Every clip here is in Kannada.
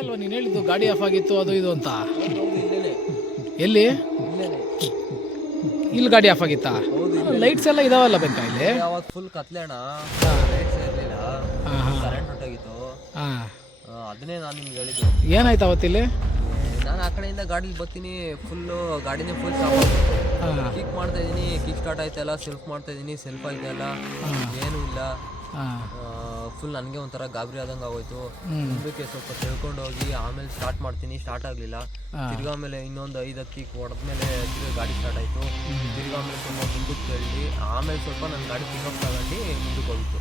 ಅಲ್ವಾ ನೀನು ಹೇಳಿದ್ದು ಗಾಡಿ ಆಫ್ ಆಗಿತ್ತು ಅದು ಇದು ಅಂತ. ಹೌದು ಇಲ್ಲೇನೆ ಎಲ್ಲಿ? ಇಲ್ಲೇನೆ ಇಲ್ಲಿ ಗಾಡಿ ಆಫ್ ಆಗಿತ್ತಾ? ಲೈಟ್ಸ್ ಎಲ್ಲ ಇದಾವಲ್ಲ ಬೆಂಕ ಇಲ್ಲಿ? ಅವಾಗ ಫುಲ್ ಕತ್ಲೆ ಅಣ್ಣ, ಲೈಟ್ಸ್ ಇರಲಿಲ್ಲ, ಕರೆಂಟ್ ಹೊಟ್ಟೋಗಿತ್ತು. ಅದನ್ನೇ ನಾನು ನಿಮ್ಗೆ ಹೇಳಿದ್ದು. ಏನಾಯ್ತು ಅವತ್ತಿಲ್ಲಿ? ನಾನು ಆ ಕಡೆಯಿಂದ ಗಾಡೀಲಿ ಬರ್ತೀನಿ, ಫುಲ್ಲು ಗಾಡಿನೇ ಫುಲ್ ಸ್ಟಾಪ್ ಆಗ್ಬಿಟ್ಟು ಕಿಕ್ ಮಾಡ್ತಾ ಇದ್ದೀನಿ, ಕಿಕ್ ಸ್ಟಾರ್ಟ್ ಆಯ್ತಲ್ಲ, ಸೆಲ್ಫ್ ಮಾಡ್ತಾ ಇದ್ದೀನಿ, ಸೆಲ್ಫ್ ಆಯ್ತಲ್ಲ, ಏನೂ ಇಲ್ಲ. ಫುಲ್ ನನಗೆ ಒಂಥರ ಗಾಬರಿ ಆದಂಗೆ ಆಗೋಯ್ತು. ಮುಂದಕ್ಕೆ ಸ್ವಲ್ಪ ತಿಳ್ಕೊಂಡು ಹೋಗಿ ಆಮೇಲೆ ಸ್ಟಾರ್ಟ್ ಮಾಡ್ತೀನಿ, ಸ್ಟಾರ್ಟ್ ಆಗಲಿಲ್ಲ. ತಿರ್ಗಾ ಆಮೇಲೆ ಇನ್ನೊಂದು 5 ಕಿಕ್ ಹೊಡೆದ್ಮೇಲೆ ತಿರ್ಗಾ ಗಾಡಿ ಸ್ಟಾರ್ಟ್ ಆಯಿತು. ತಿರ್ಗಾ ಆಮೇಲೆ ತುಂಬ ಮುಂದಕ್ಕೆ ಕೇಳಿ ಆಮೇಲೆ ಸ್ವಲ್ಪ ನನ್ನ ಗಾಡಿ ಪಿಕಪ್ ತಗೊಂಡು ಮುಂದಕ್ಕೆ ಹೋಗಿತ್ತು.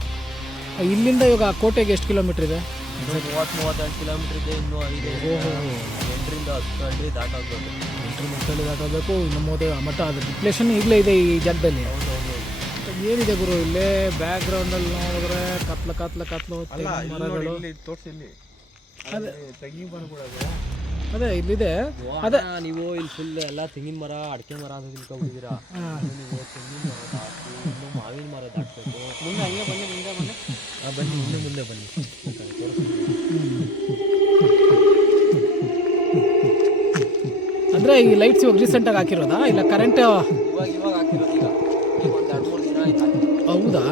ಇಲ್ಲಿಂದ ಇವಾಗ ಕೋಟೆಗೆ ಎಷ್ಟು ಕಿಲೋಮೀಟ್ರ್ ಇದೆ? 30-32 ಕಿಲೋಮೀಟ್ರ್ ಇದೆ. ಇನ್ನೂ 8ರಿಂದ 10 ಹಳ್ಳಿ ದಾಟಾಗಬೇಕು. 8 ಹಳ್ಳಿ ದಾಟಾಗಬೇಕು. ಇನ್ನು 30 ಮಟ್ಟ ಅದು ಡಿಪ್ಲೇಷನ್ ಈಗಲೇ ಇದೆ ಈ ಜಾಗದಲ್ಲಿ. ಏನಿದೆ ಗುರು ಇಲ್ಲೇ ಬ್ಯಾಕ್ ಗ್ರೌಂಡಲ್ಲಿ ನೋಡಿದ್ರೆ ಕತ್ಲು ಮರಗಳು. ಅದೇ ಅದೇ ಇಲ್ಲಿದೆ. ಅದೇ ನೀವು ಇಲ್ಲಿ ಫುಲ್ ಎಲ್ಲ ತೆಂಗಿನ ಮರ, ಅಡಿಕೆ ಮರ ಅಂತ ತಿಳ್ಕೊಂಡಿದ್ದೀರಾ. ನೀವು ತೆಂಗಿನ ಮರ ದಾಟಿ ಇನ್ನು ಮಾವಿನ ಮರ ದಾಟಬೇಕು. ಮುಂದೆ ಹಂಗೆ ಬನ್ನಿ ಇನ್ನೂ ಮುಂದೆ ಬನ್ನಿ. ಅಂದರೆ ಈ ಲೈಟ್ಸ್ ಇವಾಗ ರೀಸೆಂಟಾಗಿ ಹಾಕಿರೋದಾ ಇಲ್ಲ ಕರೆಂಟ್? ಇವಾಗ ಹಾಕಿರೋದು. ಈಗ ಒಂದು 2-3 ದಿನ ಆಯ್ತು. ಹೌದಾ?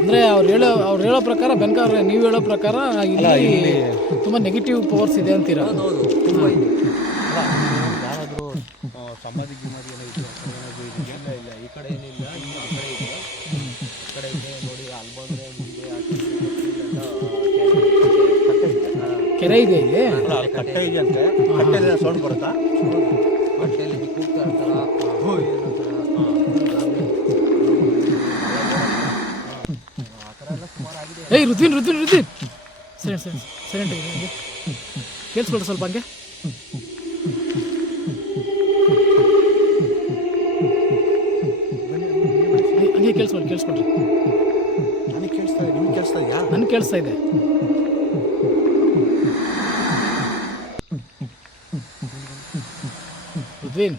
ಅಂದರೆ ಅವ್ರು ಹೇಳೋ ಪ್ರಕಾರ ಬೆಂಕವ್ರೆ, ನೀವು ಹೇಳೋ ಪ್ರಕಾರ ಇಲ್ಲಿ ತುಂಬ ನೆಗೆಟಿವ್ ಪವರ್ಸ್ ಇದೆ ಅಂತೀರಾ? ಹೌದು, ತುಂಬ ಇದೆ. ಯಾರಾದರೂ ಸಮಾಧಿ ಗಿಮಾಧಿ ಏನೋ ಇತ್ತು ಇಲ್ಲ, ಈ ಕಡೆ ಏನಿಲ್ಲ, ಇನ್ನು ಆ ಕಡೆ ಇದೆ. ಈ ಕಡೆ ಇದೆ ನೋಡಿ, ಅಲ್ಲಿ ಬಂದರೆ ಮುಂದೆ ಕೆರೆ ಇದೆ ಇಲ್ಲಿ. ಕಟ್ಟೆ ಇದೆ ಅಂತೆ. ಕಟ್ಟೆ ಸೌಂಡ್ ಬರುತ್ತಾ? ಕಟ್ಟೆಯಲ್ಲಿ ಕೂಗ್ತಾ ಇರ್ತಾರ. ಏಯ್ ಋತ್ವಿನ್ ಸೈಲೆಂಟ್ ಆಗಿದೆ. ಕೇಳಿಸ್ಕೊಳ್ರಿ ಸ್ವಲ್ಪ ಹಂಗೆ. ಹಂಗೆ ಕೇಳಿಸ್ಕೊಳ್ರಿ. ನನಗೆ ಕೇಳಿಸ್ತಾ ಇದೆ, ನಿಮ್ಗೆ ಕೇಳಿಸ್ತಾ ಇದೆಯಾ? ನನಗೆ ಕೇಳಿಸ್ತಾ ಇದೆ. ಋತ್ವಿನ್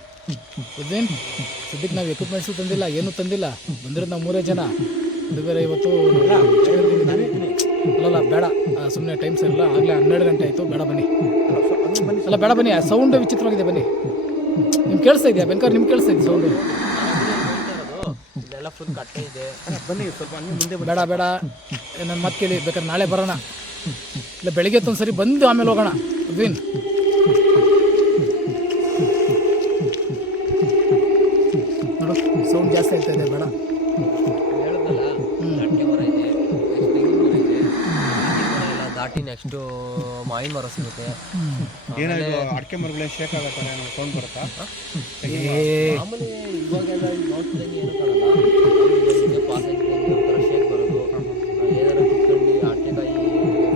ಸದ್ಯಕ್ಕೆ ನಾವು ಎಕ್ವಿಪ್ಮೆಂಟ್ಸು ತಂದಿಲ್ಲ, ಏನೂ ತಂದಿಲ್ಲ. ಬಂದಿರೋದು ನಾವು 3 ಜನ. ಅದು ಬೇರೆ ಇವತ್ತು ಅಲ್ಲಲ್ಲ ಬೇಡ, ಸುಮ್ಮನೆ ಟೈಮ್ ಸರಿಲ್ಲ. ಆಗಲೇ 12 ಗಂಟೆ ಆಯಿತು. ಬೇಡ ಬನ್ನಿ. ಅಲ್ಲ ಬೇಡ ಬನ್ನಿ, ಸೌಂಡ್ ವಿಚಿತ್ರವಾಗಿದೆ. ಬನ್ನಿ. ನಿಮ್ಗೆ ಕೇಳಿಸ್ತಾ ಇದೆಯಾ ಬೆಂಕರ್? ನಿಮ್ಗೆ ಕೇಳಿಸ್ತಾ ಇದೆ ಸೌಂಡು? ಇದೆಲ್ಲ ಫುಲ್ ಕಟ್ಟೆ ಇದೆ. ಬನ್ನಿ ಸ್ವಲ್ಪ ಹಂಗೆ ಮುಂದೆ. ಬೇಡ ನನ್ನ ಮಾತು ಕೇಳಿ. ಬೇಕಾದ್ರೆ ನಾಳೆ ಬರೋಣ, ಇಲ್ಲ ಬೆಳಿಗ್ಗೆ ಒಂದು ಸರಿ ಬಂದು ಆಮೇಲೆ ಹೋಗೋಣ. ಅದ್ವಿನ್ ನೋಡು, ಸೌಂಡ್ ಜಾಸ್ತಿ ಆಗ್ತಾ ಇದೆ. ಬೇಡ ಹೇಳಿದ್ನಲ್ಲ, ಅಡಿಕೆ ಮರ ಇದೆ, ನೆಕ್ಸ್ಟ್ ತೆಂಗಿನ ಮರ ಇದೆ. ತೆಂಗಿನ ಮರ ಎಲ್ಲ ದಾಟಿ ನೆಕ್ಸ್ಟು ಮಾವಿನ ಮರ ಸಿಗುತ್ತೆ. ಏನಾದ್ರು ಅಡಿಕೆ ಮರಗಳೇ ಶೇಕ್ ಆಗೋ ಥರ ಏನೋ ಸೌಂಡ್ ಬರುತ್ತಾ? ಆಮೇಲೆ ಇವಾಗೆಲ್ಲ ನೋಡ್ತಿದ್ದಂಗೆ ಏನು ಕಾಣಲ್ಲ. ಪಾಸ್ ಆಗಿದೆ ಒಂಥರ ಶೇಕ್ ಬರೋದು, ಏನಾದ್ರು ಕಿತ್ಕೊಂಡು ಅಡಿಕೆಕಾಯಿ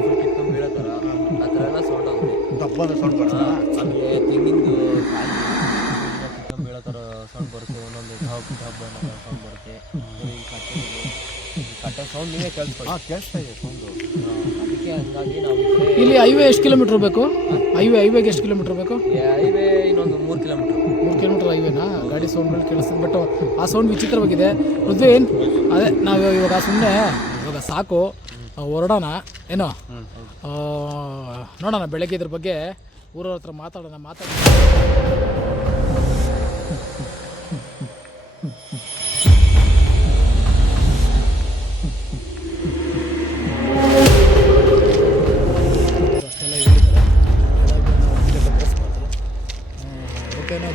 ಫುಲ್ ಕಿತ್ಕೊಂಡು ಬೀಳೋ ಥರ, ಆ ಥರ ಎಲ್ಲ ಸೌಂಡ್ ಆಗುತ್ತೆ. ದಬ್ಬದ ಸೌಂಡ್ ಬರುತ್ತಾ? ಆಮೇಲೆ ತೆಂಗಿಂದು ಕಾಯಿ ಕಿತ್ಕೊಂಡು ಬೀಳೋ ಥರ ಸೌಂಡ್ ಬರುತ್ತೆ. ಒಂದೊಂದು ಢಬ್ ಅನ್ನೋ ಸೌಂಡ್ ಬರುತ್ತೆ. ಕಟ್ಟೆ ಸೌಂಡ್ ನೀವೇ ಕೇಳಿಸ್ಕೊಳ್ಳಿ. ಕೇಳಿಸ್ತಾ ಇದೆ ಸೌಂಡು. ಅದಕ್ಕೆ ಹಂಗಾಗಿ ನಾವು ಇಲ್ಲಿ ಹೈವೇ ಎಷ್ಟು ಕಿಲೋಮೀಟ್ರ್ ಬೇಕು? ಹೈವೇಗೆ ಎಷ್ಟು ಕಿಲೋಮೀಟ್ರ್ ಬೇಕು? ಹೈವೇ ಇನ್ನೊಂದು 3 ಕಿಲೋಮೀಟ್ರ್. 3 ಕಿಲೋಮೀಟ್ರ್ ಹೈವೇನಾ? ಗಾಡಿ ಸೌಂಡ್ಗಳು ಕೇಳಿಸ್ತದೆ. ಬಟ್ ಆ ಸೌಂಡ್ ವಿಚಿತ್ರವಾಗಿದೆ. ಋತ್ವಿನ್ ಅದೇ ನಾವು ಇವಾಗ ಸುಮ್ಮನೆ ಇವಾಗ ಸಾಕು, ಹೊರಡೋಣ ಏನೋ. ನೋಡೋಣ ಬೆಳಗ್ಗೆ ಇದ್ರ ಬಗ್ಗೆ ಊರವ್ರ ಹತ್ರ ಮಾತಾಡೋಣ. ಅಷ್ಟೆಲ್ಲ ಹೇಳಿದ್ದಾರೆ. ಓಕೆನಾ?